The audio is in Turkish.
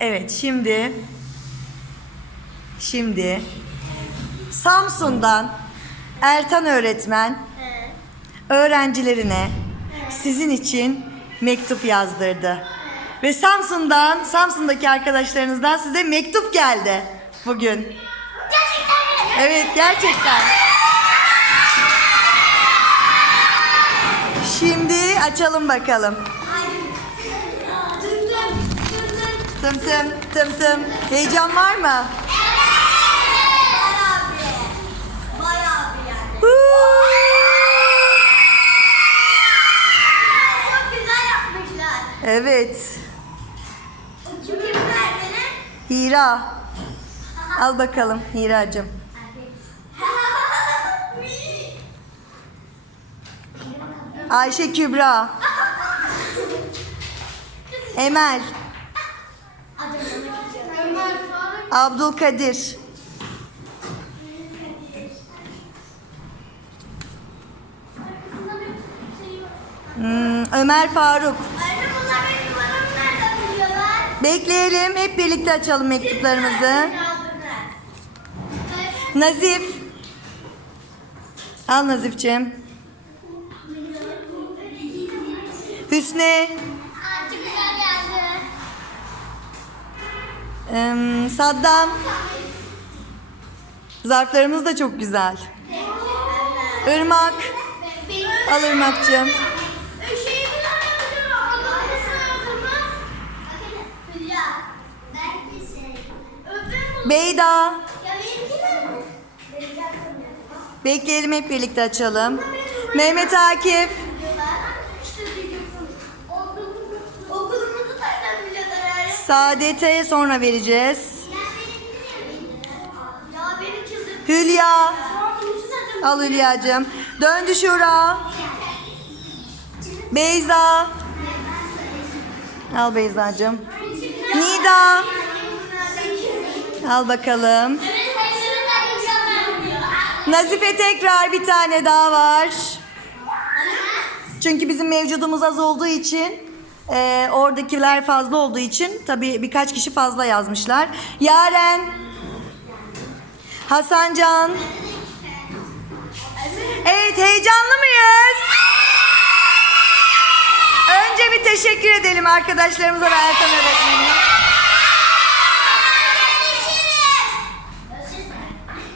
Evet şimdi şimdi Samsun'dan Ertan öğretmen öğrencilerine sizin için mektup yazdırdı. Ve Samsun'dan, Samsun'daki arkadaşlarınızdan size mektup geldi bugün. Gerçekten mi? Evet gerçekten. Şimdi açalım bakalım. Tım tım tım tım. Heyecan var mı? Bir. Bayağı bir yani. Huu! Çok güzel yapmışlar. Evet. Hira. Al bakalım Hiracığım. Ayşe Kübra. Emel. Ömer Faruk. Abdülkadir. Hmm, Ömer Faruk. Bekleyelim. Hep birlikte açalım mektuplarımızı. Nazif. Al Nazifciğim. Hüsne. Em, Saddam. Zarflarımız da çok güzel. Irmak. Al Irmak'cığım. Beyda. Bekleyelim hep birlikte açalım. Mehmet Akif. Okulumuzu nereden biliyorlar öyle? Saadet'e sonra vereceğiz. Hülya. Al Hülya'cığım. Döndü Şura. Beyza. Al Beyza'cığım. Nida. Al bakalım. Nazife tekrar bir tane daha var. Çünkü bizim mevcudumuz az olduğu için e, oradakiler fazla olduğu için tabii birkaç kişi fazla yazmışlar. Yaren. Hasancan. Evet heyecanlı mıyız? Önce bir teşekkür edelim arkadaşlarımıza ve Ertan öğretmenine.